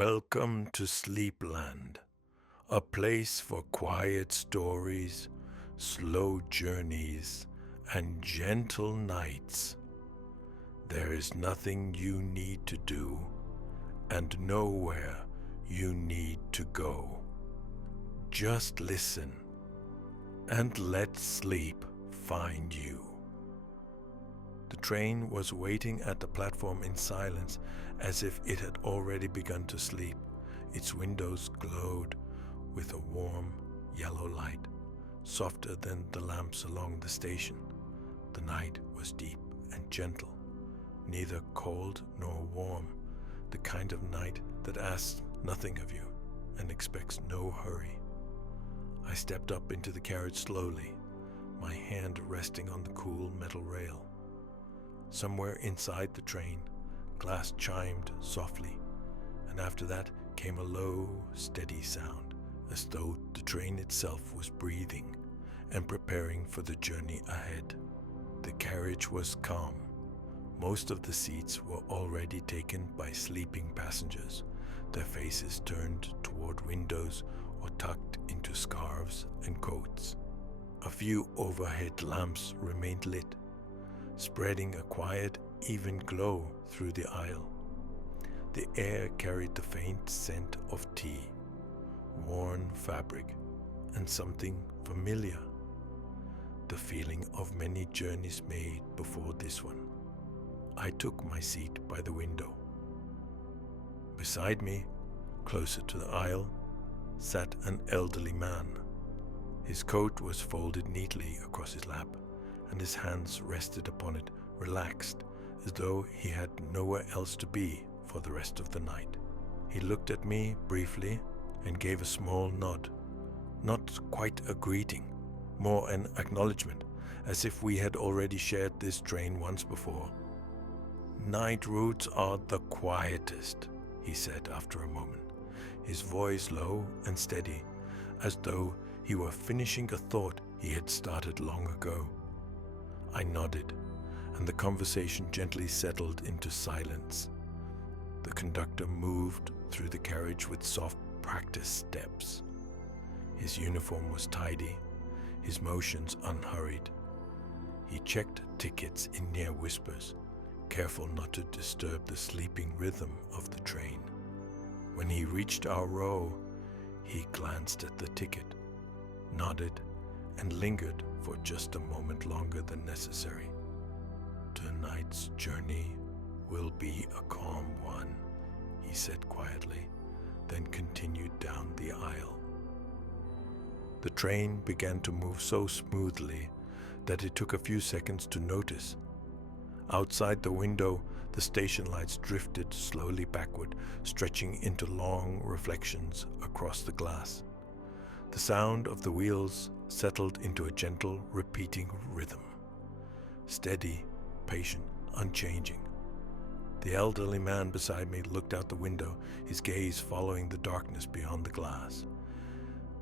Welcome to Sleepland, a place for quiet stories, slow journeys, and gentle nights. There is nothing you need to do, and nowhere you need to go. Just listen, and let sleep find you. The train was waiting at the platform in silence, as if it had already begun to sleep. Its windows glowed with a warm yellow light, softer than the lamps along the station. The night was deep and gentle, neither cold nor warm, the kind of night that asks nothing of you and expects no hurry. I stepped up into the carriage slowly, my hand resting on the cool metal rail. Somewhere inside the train, glass chimed softly, and after that came a low, steady sound, as though the train itself was breathing and preparing for the journey ahead. The carriage was calm. Most of the seats were already taken by sleeping passengers, their faces turned toward windows or tucked into scarves and coats. A few overhead lamps remained lit, spreading a quiet, even glow through the aisle. The air carried the faint scent of tea, worn fabric, and something familiar. The feeling of many journeys made before this one. I took my seat by the window. Beside me, closer to the aisle, sat an elderly man. His coat was folded neatly across his lap, and his hands rested upon it, relaxed, as though he had nowhere else to be for the rest of the night. He looked at me briefly and gave a small nod, not quite a greeting, more an acknowledgement, as if we had already shared this train once before. "Night routes are the quietest," he said after a moment, his voice low and steady, as though he were finishing a thought he had started long ago. I nodded, and the conversation gently settled into silence. The conductor moved through the carriage with soft, practiced steps. His uniform was tidy, his motions unhurried. He checked tickets in near whispers, careful not to disturb the sleeping rhythm of the train. When he reached our row, he glanced at the ticket, nodded, and lingered for just a moment longer than necessary. "Tonight's journey will be a calm one," he said quietly, then continued down the aisle. The train began to move so smoothly that it took a few seconds to notice. Outside the window, the station lights drifted slowly backward, stretching into long reflections across the glass. The sound of the wheels settled into a gentle, repeating rhythm. Steady, patient, unchanging. The elderly man beside me looked out the window, his gaze following the darkness beyond the glass.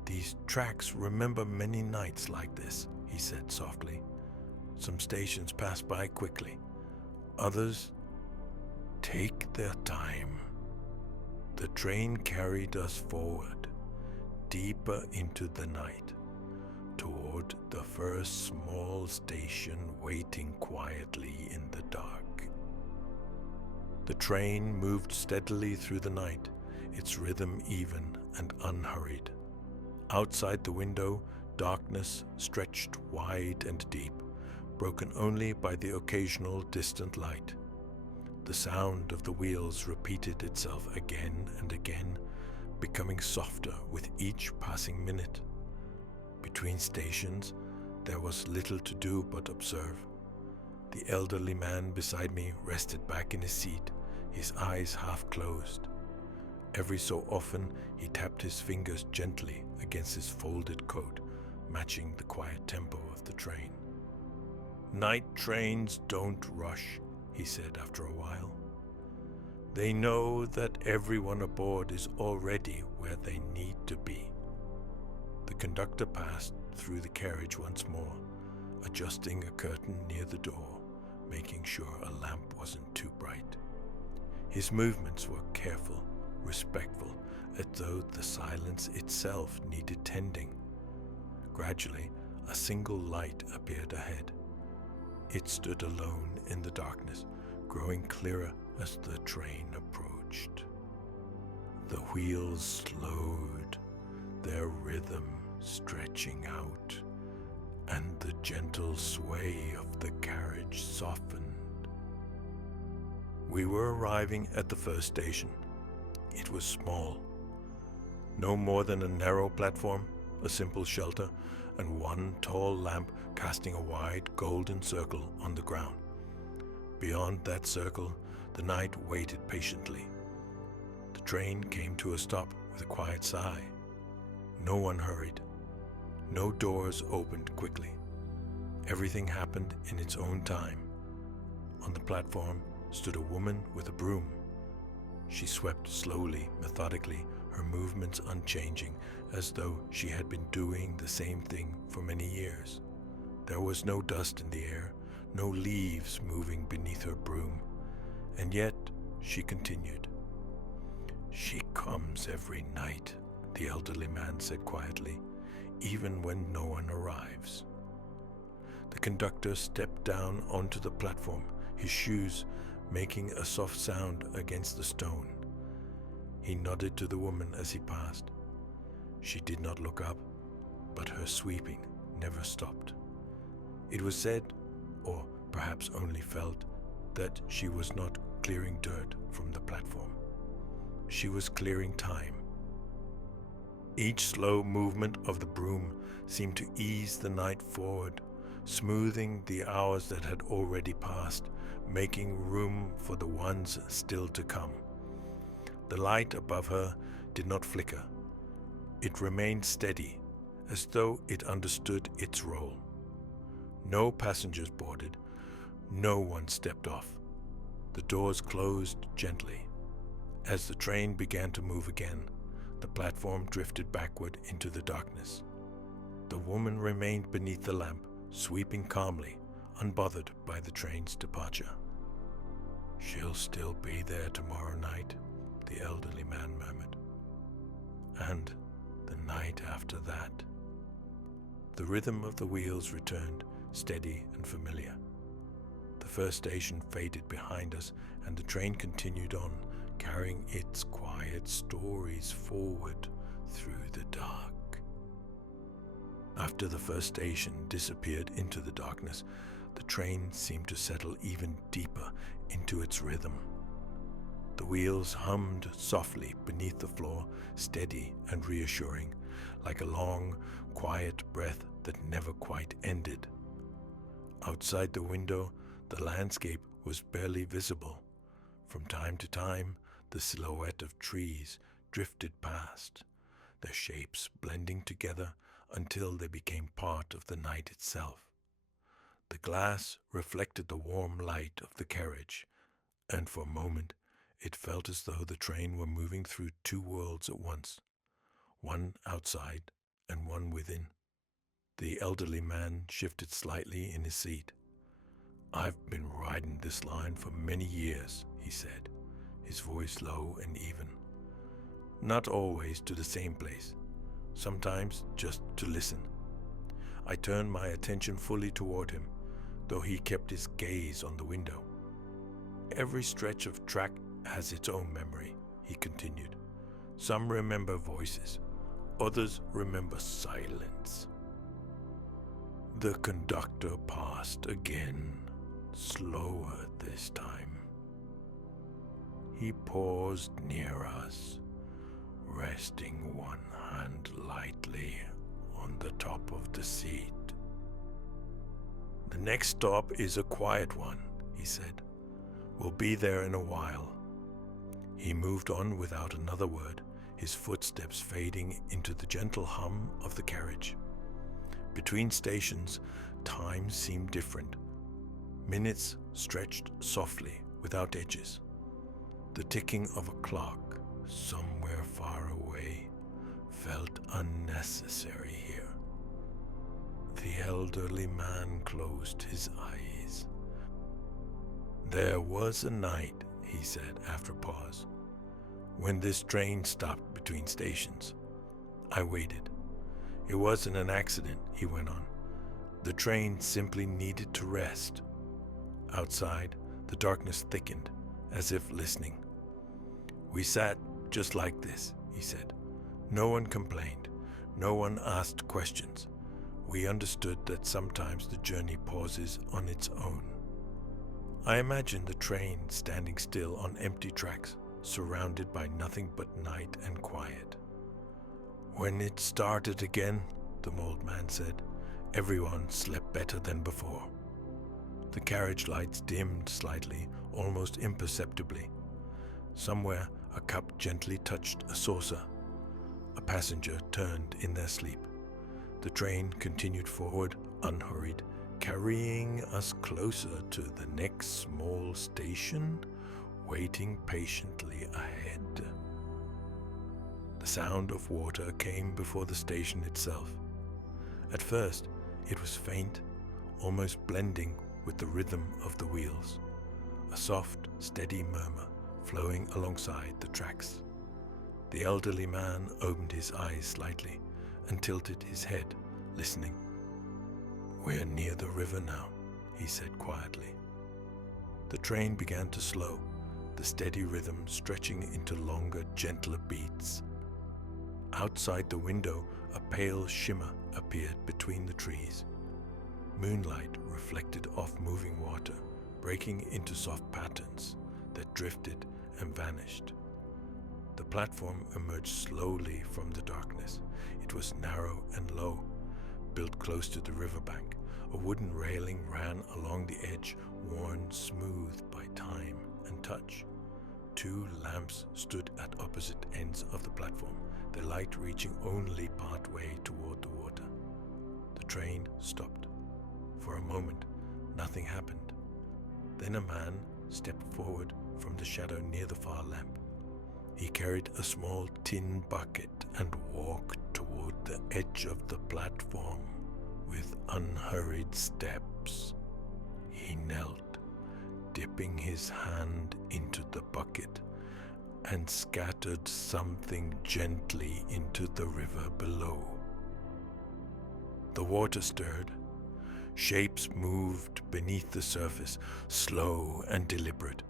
"These tracks remember many nights like this," he said softly. "Some stations pass by quickly. Others take their time." The train carried us forward, deeper into the night, toward the first small station waiting quietly in the dark. The train moved steadily through the night, its rhythm even and unhurried. Outside the window, darkness stretched wide and deep, broken only by the occasional distant light. The sound of the wheels repeated itself again and again, becoming softer with each passing minute. Between stations, there was little to do but observe. The elderly man beside me rested back in his seat, his eyes half closed. Every so often, he tapped his fingers gently against his folded coat, matching the quiet tempo of the train. "Night trains don't rush," he said after a while. "They know that everyone aboard is already where they need to be." The conductor passed through the carriage once more, adjusting a curtain near the door, making sure a lamp wasn't too bright. His movements were careful, respectful, as though the silence itself needed tending. Gradually, a single light appeared ahead. It stood alone in the darkness, growing clearer as the train approached. The wheels slowed, their rhythm stretching out, and the gentle sway of the carriage softened. We were arriving at the first station. It was small, no more than a narrow platform, a simple shelter, and one tall lamp casting a wide golden circle on the ground. Beyond that circle, the night waited patiently. The train came to a stop with a quiet sigh. No one hurried. No doors opened quickly. Everything happened in its own time. On the platform stood a woman with a broom. She swept slowly, methodically, her movements unchanging, as though she had been doing the same thing for many years. There was no dust in the air, no leaves moving beneath her broom, and yet she continued. "She comes every night," the elderly man said quietly, "even when no one arrives." The conductor stepped down onto the platform, his shoes making a soft sound against the stone. He nodded to the woman as he passed. She did not look up, but her sweeping never stopped. It was said, or perhaps only felt, that she was not clearing dirt from the platform. She was clearing time. Each slow movement of the broom seemed to ease the night forward, smoothing the hours that had already passed, making room for the ones still to come. The light above her did not flicker. It remained steady, as though it understood its role. No passengers boarded. No one stepped off. The doors closed gently. As the train began to move again, the platform drifted backward into the darkness. The woman remained beneath the lamp, sweeping calmly, unbothered by the train's departure. "She'll still be there tomorrow night," the elderly man murmured. "And the night after that." The rhythm of the wheels returned, steady and familiar. The first station faded behind us, and the train continued on, carrying its quiet stories forward through the dark. After the first station disappeared into the darkness, the train seemed to settle even deeper into its rhythm. The wheels hummed softly beneath the floor, steady and reassuring, like a long, quiet breath that never quite ended. Outside the window, the landscape was barely visible. From time to time, the silhouette of trees drifted past, their shapes blending together until they became part of the night itself. The glass reflected the warm light of the carriage, and for a moment it felt as though the train were moving through two worlds at once, one outside and one within. The elderly man shifted slightly in his seat. "I've been riding this line for many years," he said, his voice low and even. "Not always to the same place, sometimes just to listen." I turned my attention fully toward him, though he kept his gaze on the window. "Every stretch of track has its own memory," he continued. "Some remember voices, others remember silence." The conductor passed again, slower this time. He paused near us, resting one hand lightly on the top of the seat. "The next stop is a quiet one," he said. "We'll be there in a while." He moved on without another word, his footsteps fading into the gentle hum of the carriage. Between stations, time seemed different. Minutes stretched softly, without edges. The ticking of a clock, somewhere far away, felt unnecessary here. The elderly man closed his eyes. "There was a night," he said after a pause, when this train stopped between stations. I waited. It wasn't an accident, he went on. The train simply needed to rest. Outside, the darkness thickened, as if listening. We sat just like this, he said. No one complained. No one asked questions. We understood that sometimes the journey pauses on its own. I imagined the train standing still on empty tracks, surrounded by nothing but night and quiet. When it started again, the old man said, everyone slept better than before. The carriage lights dimmed slightly, almost imperceptibly. Somewhere, a cup gently touched a saucer. A passenger turned in their sleep. The train continued forward, unhurried, carrying us closer to the next small station, waiting patiently ahead. The sound of water came before the station itself. At first, it was faint, almost blending with the rhythm of the wheels, a soft, steady murmur flowing alongside the tracks. The elderly man opened his eyes slightly and tilted his head, listening. We're near the river now, he said quietly. The train began to slow, the steady rhythm stretching into longer, gentler beats. Outside the window, a pale shimmer appeared between the trees. Moonlight reflected off moving water, breaking into soft patterns that drifted and vanished. The platform emerged slowly from the darkness. It was narrow and low, built close to the riverbank. A wooden railing ran along the edge, worn smooth by time and touch. Two lamps stood at opposite ends of the platform, their light reaching only part way toward the water. The train stopped. For a moment, nothing happened. Then a man stepped forward from the shadow near the far lamp. He carried a small tin bucket and walked toward the edge of the platform with unhurried steps. He knelt, dipping his hand into the bucket, and scattered something gently into the river below. The water stirred. Shapes moved beneath the surface, slow and deliberate.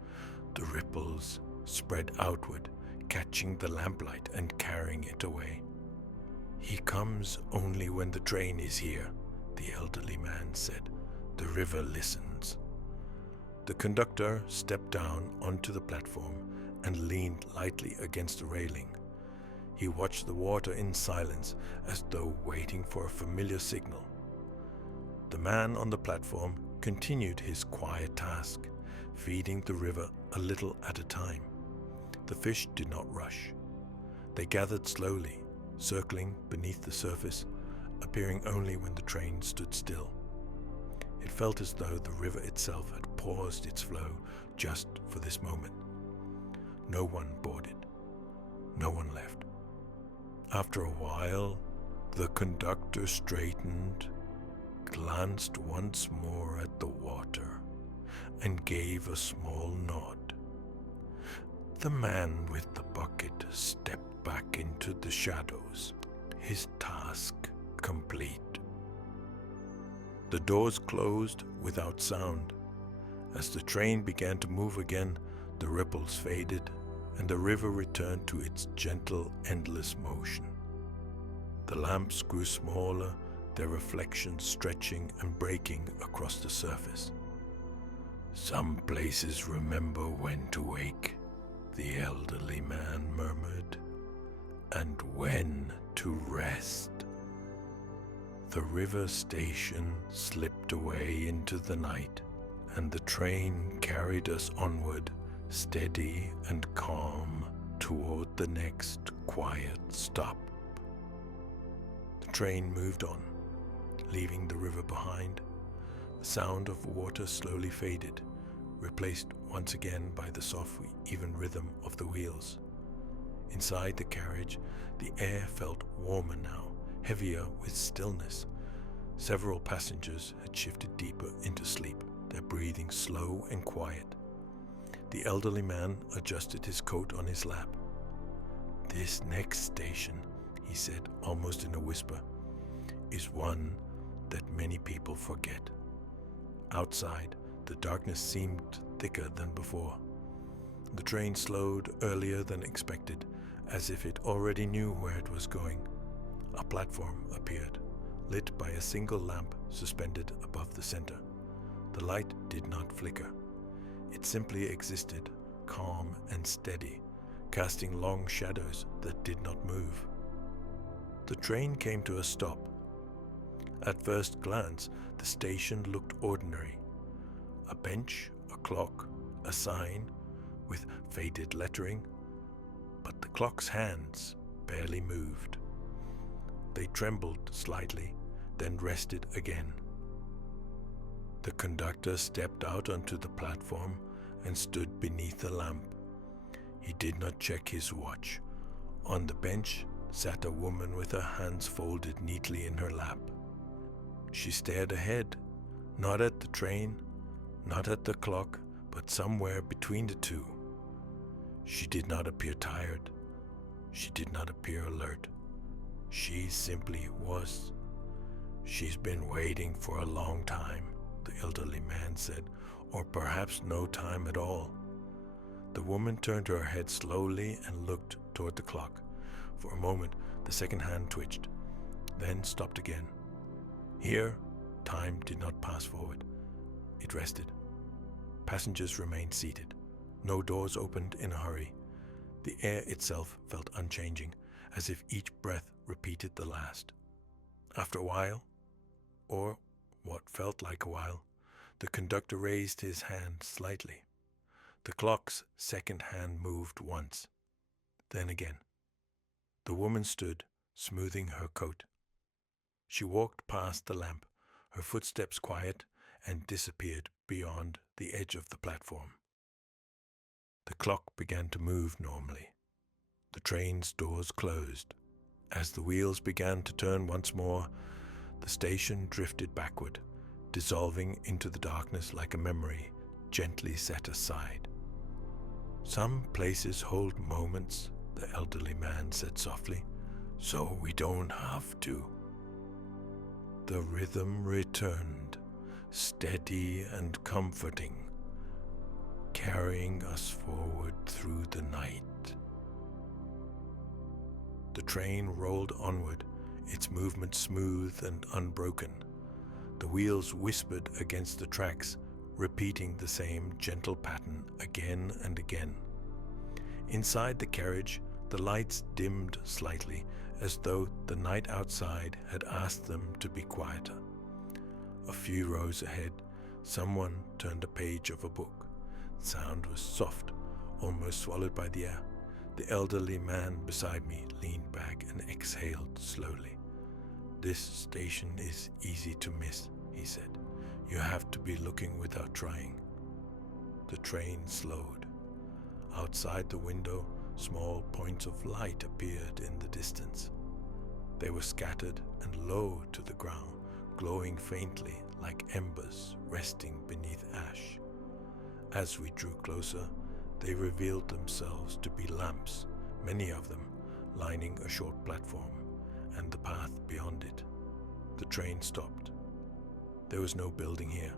The ripples spread outward, catching the lamplight and carrying it away. He comes only when the train is here, the elderly man said. The river listens. The conductor stepped down onto the platform and leaned lightly against the railing. He watched the water in silence, as though waiting for a familiar signal. The man on the platform continued his quiet task, feeding the river a little at a time. The fish did not rush. They gathered slowly, circling beneath the surface, appearing only when the train stood still. It felt as though the river itself had paused its flow just for this moment. No one boarded. No one left. After a while, the conductor straightened, glanced once more at the water, and gave a small nod. The man with the bucket stepped back into the shadows, his task complete. The doors closed without sound. As the train began to move again, the ripples faded, and the river returned to its gentle, endless motion. The lamps grew smaller, their reflections stretching and breaking across the surface. Some places remember when to wake, the elderly man murmured, and when to rest. The river station slipped away into the night, and the train carried us onward, steady and calm, toward the next quiet stop. The train moved on, leaving the river behind. The sound of water slowly faded, replaced once again by the soft, even rhythm of the wheels. Inside the carriage, the air felt warmer now, heavier with stillness. Several passengers had shifted deeper into sleep, their breathing slow and quiet. The elderly man adjusted his coat on his lap. "This next station," he said almost in a whisper, "is one that many people forget." Outside, the darkness seemed thicker than before. The train slowed earlier than expected, as if it already knew where it was going. A platform appeared, lit by a single lamp suspended above the center. The light did not flicker. It simply existed, calm and steady, casting long shadows that did not move. The train came to a stop. At first glance, the station looked ordinary. A bench, a clock, a sign with faded lettering, but the clock's hands barely moved. They trembled slightly, then rested again. The conductor stepped out onto the platform and stood beneath the lamp. He did not check his watch. On the bench sat a woman with her hands folded neatly in her lap. She stared ahead, not at the train, not at the clock, but somewhere between the two. She did not appear tired. She did not appear alert. She simply was. "She's been waiting for a long time," the elderly man said, "or perhaps no time at all." The woman turned her head slowly and looked toward the clock. For a moment, the second hand twitched, then stopped again. Here, time did not pass forward. It rested. Passengers remained seated. No doors opened in a hurry. The air itself felt unchanging, as if each breath repeated the last. After a while, or what felt like a while, the conductor raised his hand slightly. The clock's second hand moved once, then again. The woman stood, smoothing her coat. She walked past the lamp, her footsteps quiet, and disappeared beyond the edge of the platform. The clock began to move normally. The train's doors closed. As the wheels began to turn once more, the station drifted backward, dissolving into the darkness like a memory gently set aside. "Some places hold moments," the elderly man said softly, "so we don't have to." The rhythm returned, steady and comforting, carrying us forward through the night. The train rolled onward, its movement smooth and unbroken. The wheels whispered against the tracks, repeating the same gentle pattern again and again. Inside the carriage, the lights dimmed slightly, as though the night outside had asked them to be quieter. A few rows ahead, someone turned a page of a book. The sound was soft, almost swallowed by the air. The elderly man beside me leaned back and exhaled slowly. "This station is easy to miss," he said. "You have to be looking without trying." The train slowed. Outside the window, small points of light appeared in the distance. They were scattered and low to the ground, glowing faintly like embers resting beneath ash. As we drew closer, they revealed themselves to be lamps, many of them lining a short platform and the path beyond it. The train stopped. There was no building here,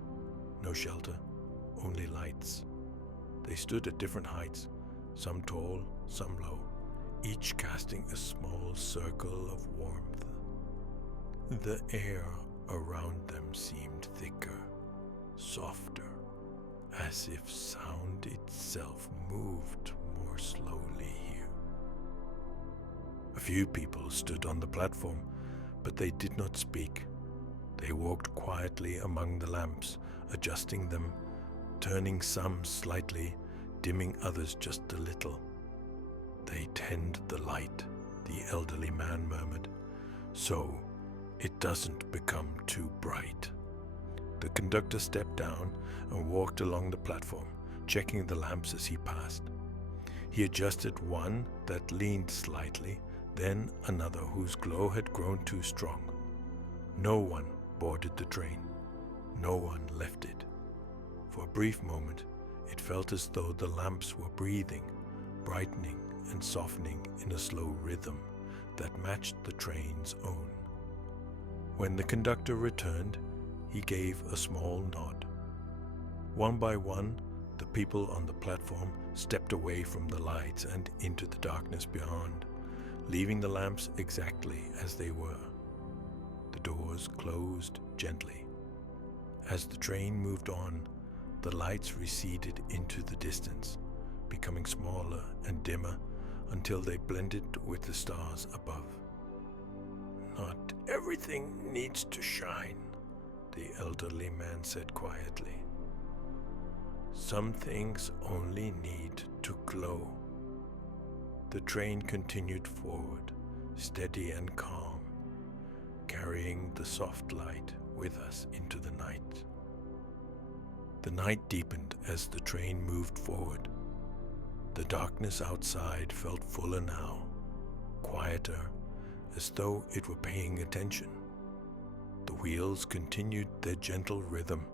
no shelter, only lights. They stood at different heights, some tall, some low, each casting a small circle of warmth. The air around them seemed thicker, softer, as if sound itself moved more slowly here. A few people stood on the platform, but they did not speak. They walked quietly among the lamps, adjusting them, turning some slightly, dimming others just a little. "They tend the light," the elderly man murmured, "so it doesn't become too bright." The conductor stepped down and walked along the platform, checking the lamps as he passed. He adjusted one that leaned slightly, then another whose glow had grown too strong. No one boarded the train. No one left it. For a brief moment, it felt as though the lamps were breathing, brightening and softening in a slow rhythm that matched the train's own. When the conductor returned, he gave a small nod. One by one, the people on the platform stepped away from the lights and into the darkness beyond, leaving the lamps exactly as they were. The doors closed gently. As the train moved on, the lights receded into the distance, becoming smaller and dimmer until they blended with the stars above. "Not everything needs to shine," the elderly man said quietly. "Some things only need to glow." The train continued forward, steady and calm, carrying the soft light with us into the night. The night deepened as the train moved forward. The darkness outside felt fuller now, quieter, as though it were paying attention. The wheels continued their gentle rhythm,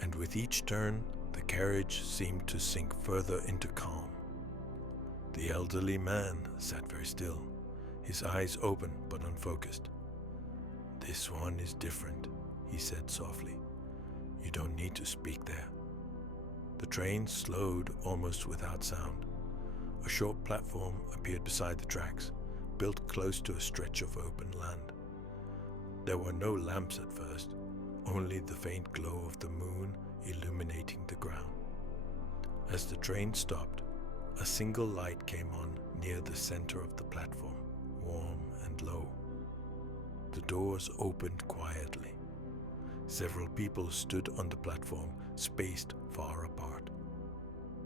and with each turn, the carriage seemed to sink further into calm. The elderly man sat very still, his eyes open but unfocused. "This one is different," he said softly. "You don't need to speak there." The train slowed almost without sound. A short platform appeared beside the tracks, built close to a stretch of open land. There were no lamps at first, only the faint glow of the moon illuminating the ground. As the train stopped, a single light came on near the center of the platform, warm and low. The doors opened quietly. Several people stood on the platform, spaced far apart.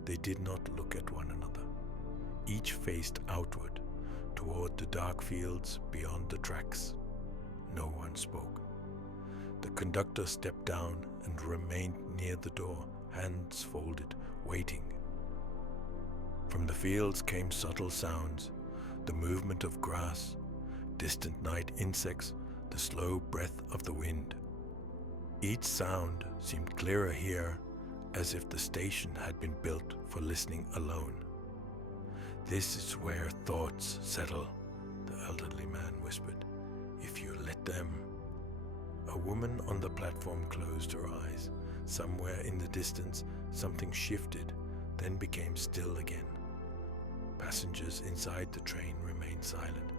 They did not look at one another. Each faced outward, toward the dark fields beyond the tracks. No one spoke. The conductor stepped down and remained near the door, hands folded, waiting. From the fields came subtle sounds, the movement of grass, distant night insects, the slow breath of the wind. Each sound seemed clearer here, as if the station had been built for listening alone. "This is where thoughts settle," the elderly man whispered, "if you let them." A woman on the platform closed her eyes. Somewhere in the distance, something shifted, then became still again. Passengers inside the train remained silent.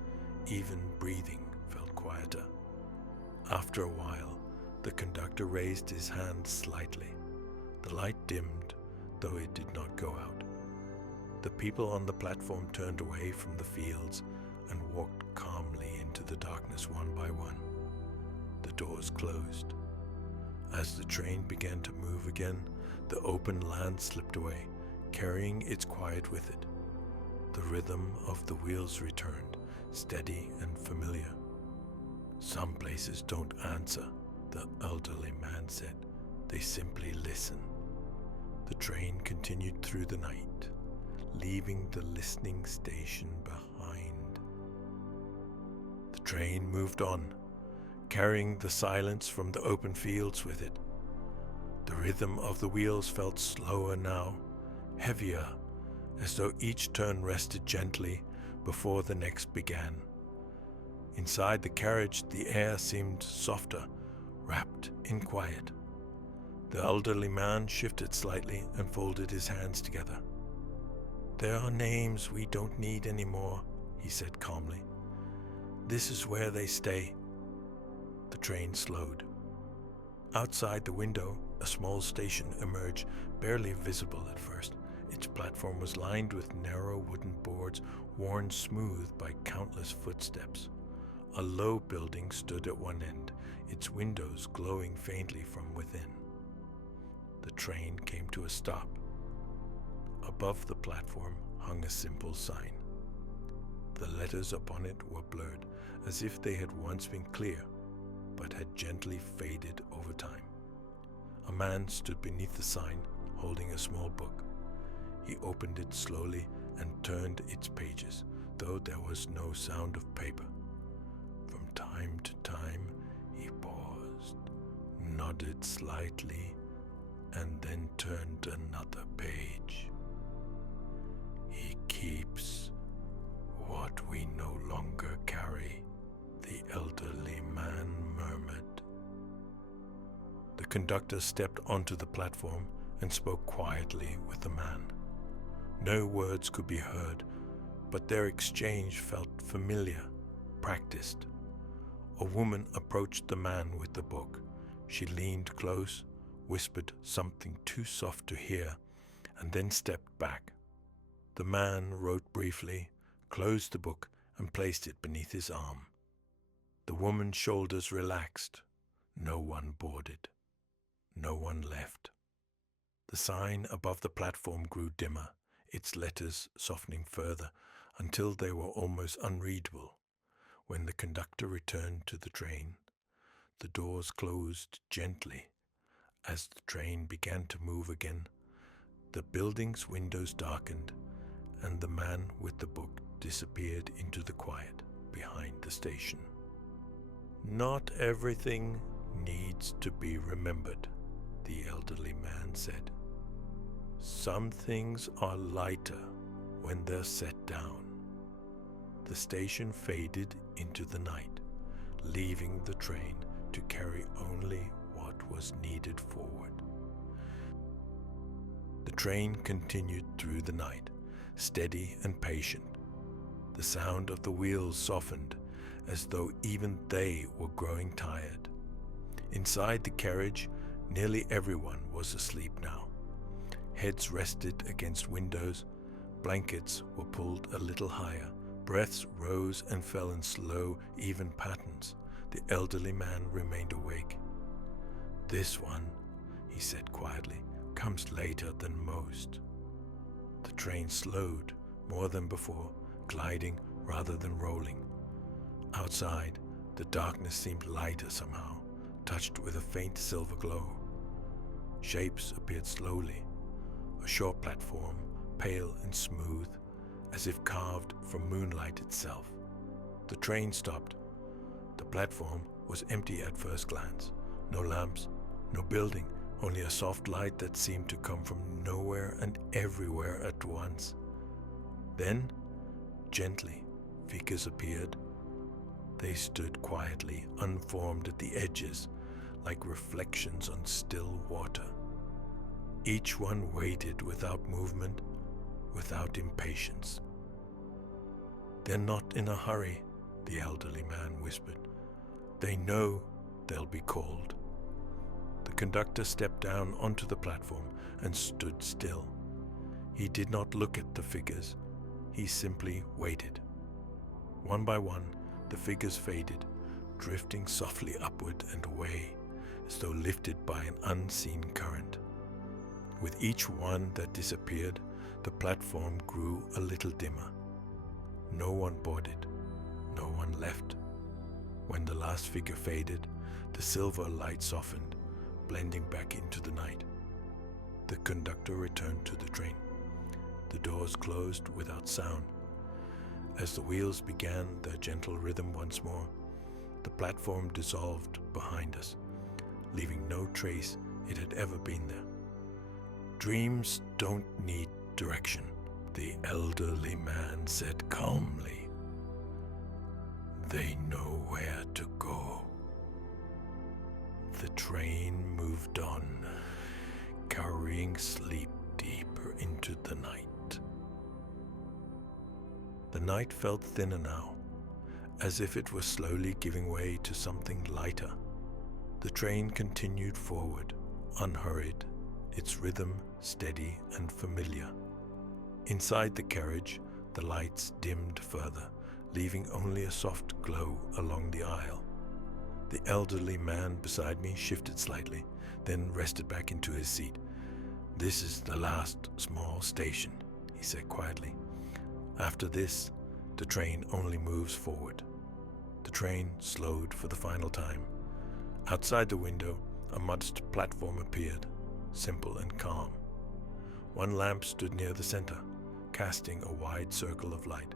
Even breathing felt quieter. After a while, the conductor raised his hand slightly. The light dimmed, though it did not go out. The people on the platform turned away from the fields and walked calmly into the darkness one by one. The doors closed. As the train began to move again, the open land slipped away, carrying its quiet with it. The rhythm of the wheels returned, steady and familiar. "Some places don't answer," the elderly man said. "They simply listen." The train continued through the night, leaving the listening station behind. The train moved on, carrying the silence from the open fields with it. The rhythm of the wheels felt slower now, heavier, as though each turn rested gently before the next began. Inside the carriage, the air seemed softer, wrapped in quiet. The elderly man shifted slightly and folded his hands together. "There are names we don't need anymore," he said calmly. "This is where they stay." The train slowed. Outside the window, a small station emerged, barely visible at first. Its platform was lined with narrow wooden boards, worn smooth by countless footsteps. A low building stood at one end, its windows glowing faintly from within. The train came to a stop. Above the platform hung a simple sign. The letters upon it were blurred, as if they had once been clear, but had gently faded over time. A man stood beneath the sign, holding a small book. He opened it slowly and turned its pages, though there was no sound of paper. From time to time, he paused, nodded slightly, and then turned another page. "He keeps what we no longer carry, the elderly man murmured. The conductor stepped onto the platform and spoke quietly with the man. No words could be heard, but their exchange felt familiar, practiced. A woman approached the man with the book. She leaned close, whispered something too soft to hear, and then stepped back. The man wrote briefly, closed the book, and placed it beneath his arm. The woman's shoulders relaxed. No one boarded. No one left. The sign above the platform grew dimmer, its letters softening further until they were almost unreadable. When the conductor returned to the train, the doors closed gently. As the train began to move again, the building's windows darkened, and the man with the book disappeared into the quiet behind the station. Not everything needs to be remembered, the elderly man said. Some things are lighter when they're set down. The station faded into the night, leaving the train to carry only what was needed forward. The train continued through the night, steady and patient. The sound of the wheels softened, as though even they were growing tired. Inside the carriage, nearly everyone was asleep now. Heads rested against windows, blankets were pulled a little higher, breaths rose and fell in slow, even patterns. The elderly man remained awake. This one, he said quietly, comes later than most. The train slowed more than before, gliding rather than rolling. Outside, the darkness seemed lighter somehow, touched with a faint silver glow. Shapes appeared slowly. A short platform, pale and smooth, as if carved from moonlight itself. The train stopped. The platform was empty at first glance. No lamps, no building, only a soft light that seemed to come from nowhere and everywhere at once. Then, gently, figures appeared. They stood quietly, unformed at the edges, like reflections on still water. Each one waited without movement, without impatience. They're not in a hurry, the elderly man whispered. They know they'll be called. The conductor stepped down onto the platform and stood still. He did not look at the figures. He simply waited. One by one, the figures faded, drifting softly upward and away, as though lifted by an unseen current. With each one that disappeared, the platform grew a little dimmer. No one boarded. No one left. When the last figure faded, the silver light softened, blending back into the night. The conductor returned to the train. The doors closed without sound. As the wheels began their gentle rhythm once more, the platform dissolved behind us, leaving no trace it had ever been there. Dreams don't need direction, the elderly man said calmly. They know where to go. The train moved on, carrying sleep deeper into the night. The night felt thinner now, as if it was slowly giving way to something lighter. The train continued forward, unhurried, its rhythm steady and familiar. Inside the carriage, the lights dimmed further, leaving only a soft glow along the aisle. The elderly man beside me shifted slightly, then rested back into his seat. This is the last small station, he said quietly. After this, the train only moves forward. The train slowed for the final time. Outside the window, a modest platform appeared, simple and calm. One lamp stood near the center, casting a wide circle of light.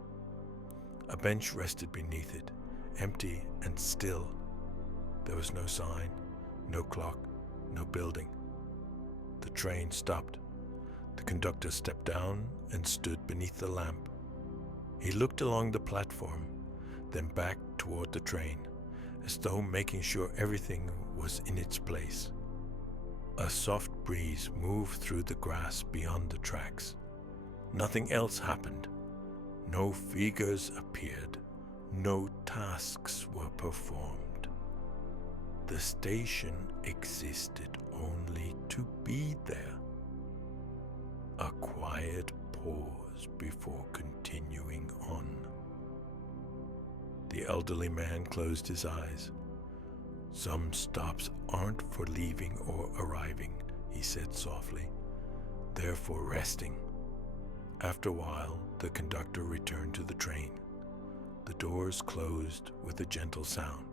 A bench rested beneath it, empty and still. There was no sign, no clock, no building. The train stopped. The conductor stepped down and stood beneath the lamp. He looked along the platform, then back toward the train, as though making sure everything was in its place. A soft breeze moved through the grass beyond the tracks. Nothing else happened. No figures appeared. No tasks were performed. The station existed only to be there. A quiet pause before continuing on. The elderly man closed his eyes. "Some stops aren't for leaving or arriving," he said softly. "They're for resting." After a while, the conductor returned to the train. The doors closed with a gentle sound.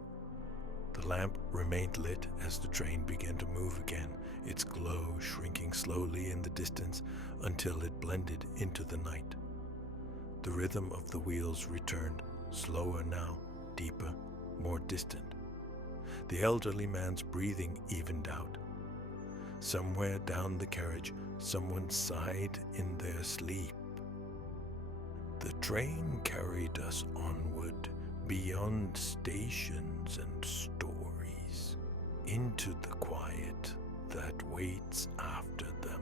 The lamp remained lit as the train began to move again, its glow shrinking slowly in the distance until it blended into the night. The rhythm of the wheels returned, slower now, deeper, more distant. The elderly man's breathing evened out. Somewhere down the carriage, someone sighed in their sleep. The train carried us onward, beyond stations and stories, into the quiet that waits after them.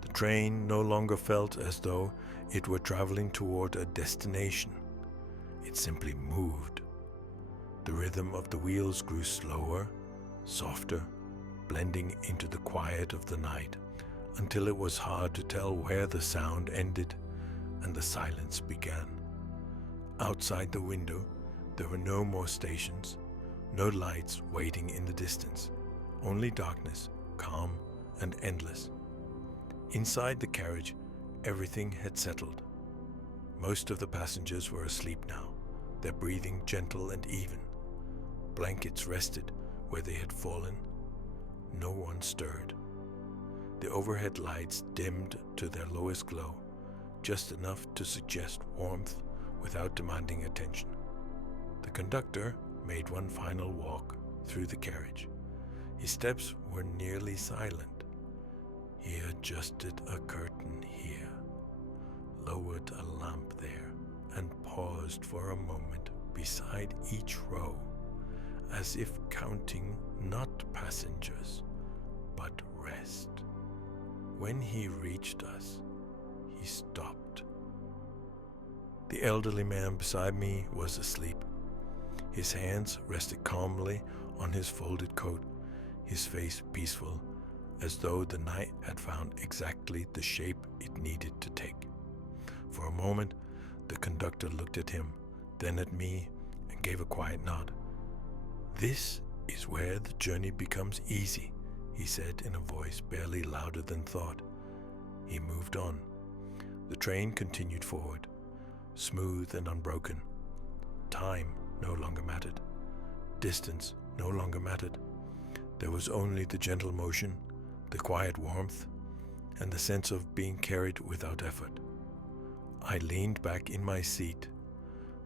The train no longer felt as though it were traveling toward a destination. It simply moved. The rhythm of the wheels grew slower, softer, blending into the quiet of the night, until it was hard to tell where the sound ended and the silence began. Outside the window, there were no more stations, no lights waiting in the distance, only darkness, calm and endless. Inside the carriage, everything had settled. Most of the passengers were asleep now, their breathing gentle and even. Blankets rested where they had fallen. No one stirred. The overhead lights dimmed to their lowest glow, just enough to suggest warmth without demanding attention. The conductor made one final walk through the carriage. His steps were nearly silent. He adjusted a curtain here, lowered a lamp there, and paused for a moment beside each row, as if counting not passengers, but rest. When he reached us, he stopped. The elderly man beside me was asleep. His hands rested calmly on his folded coat, his face peaceful, as though the night had found exactly the shape it needed to take. For a moment, the conductor looked at him, then at me, and gave a quiet nod. "This is where the journey becomes easy," he said in a voice barely louder than thought. He moved on. The train continued forward, smooth and unbroken. Time no longer mattered. Distance no longer mattered. There was only the gentle motion, the quiet warmth, and the sense of being carried without effort. I leaned back in my seat.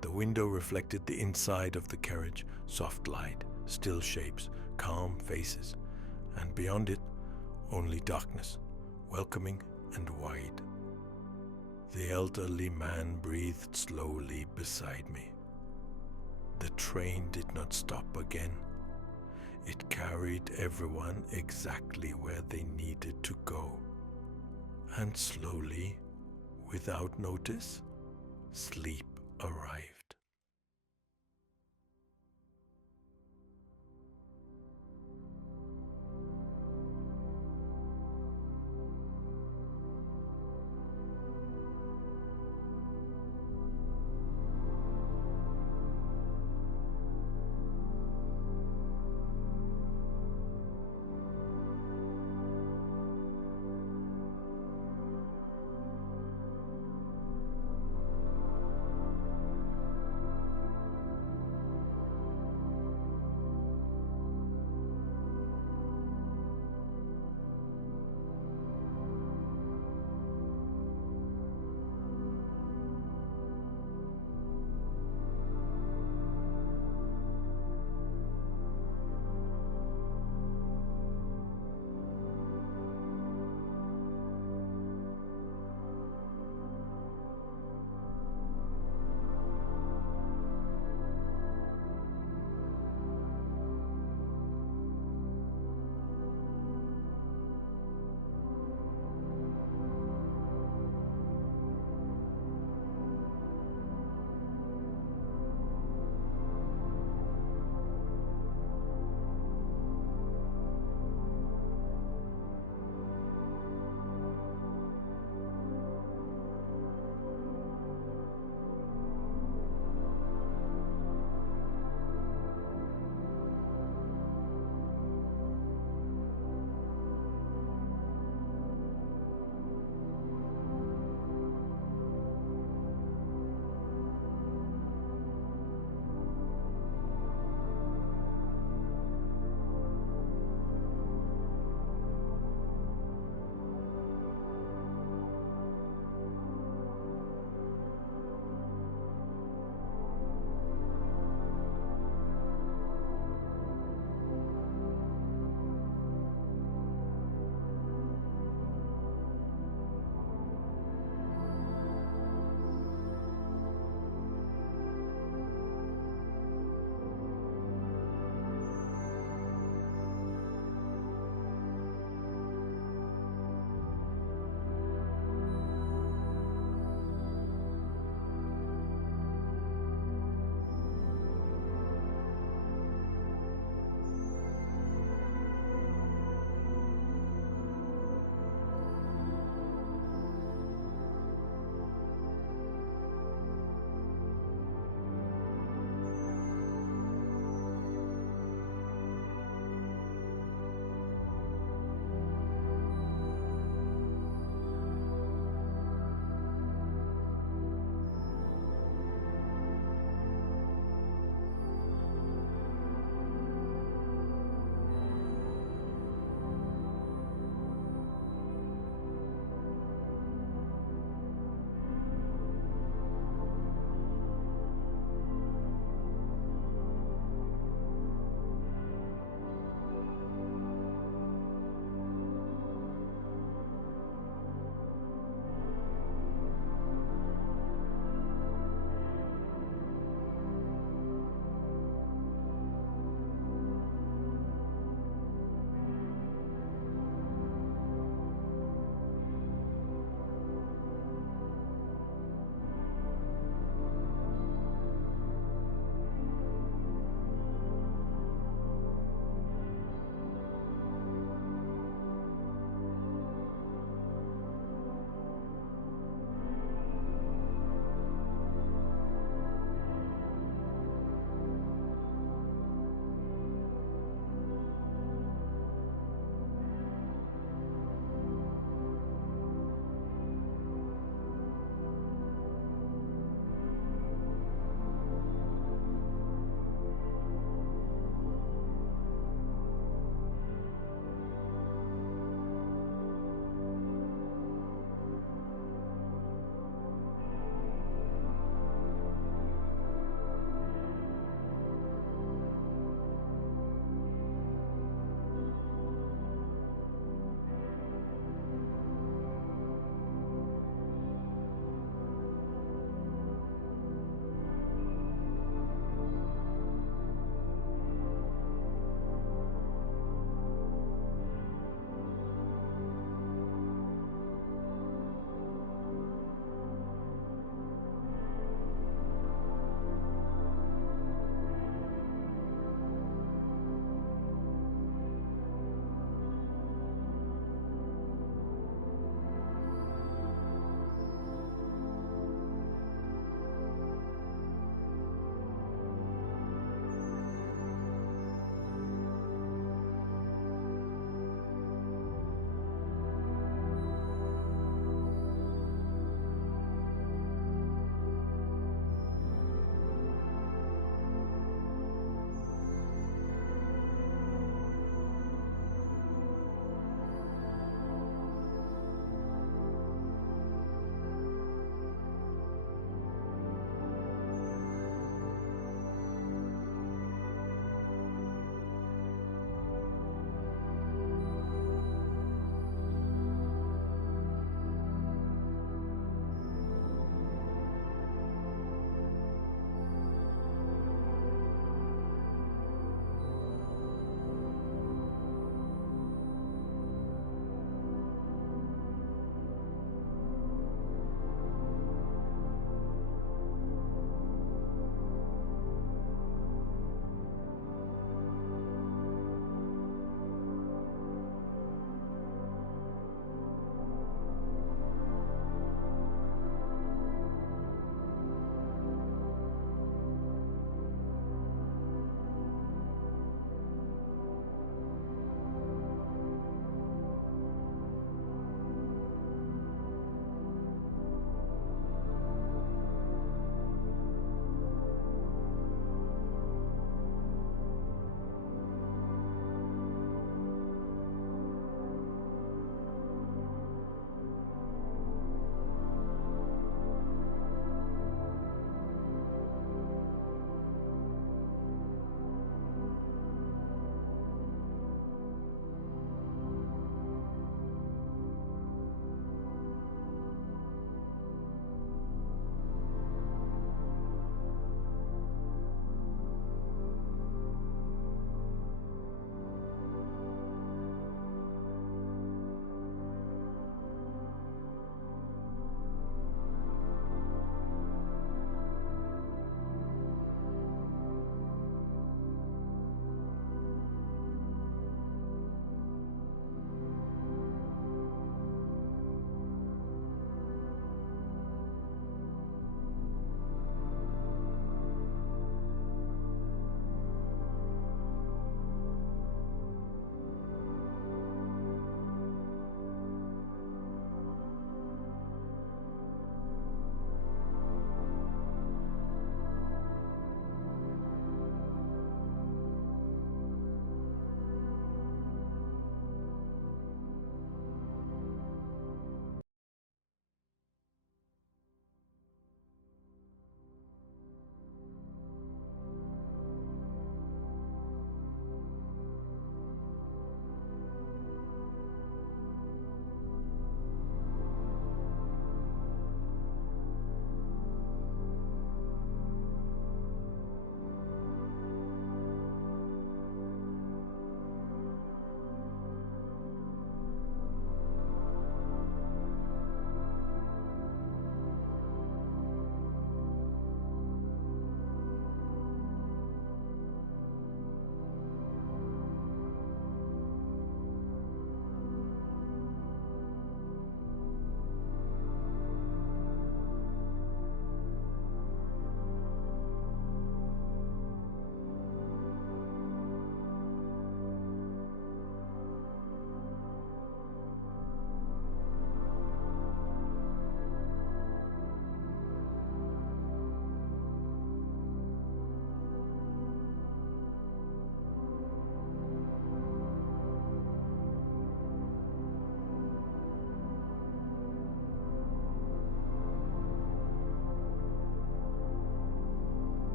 The window reflected the inside of the carriage, soft light, still shapes, calm faces, and beyond it, only darkness, welcoming and wide. The elderly man breathed slowly beside me. The train did not stop again. It carried everyone exactly where they needed to go. And slowly, without notice, sleep arrived.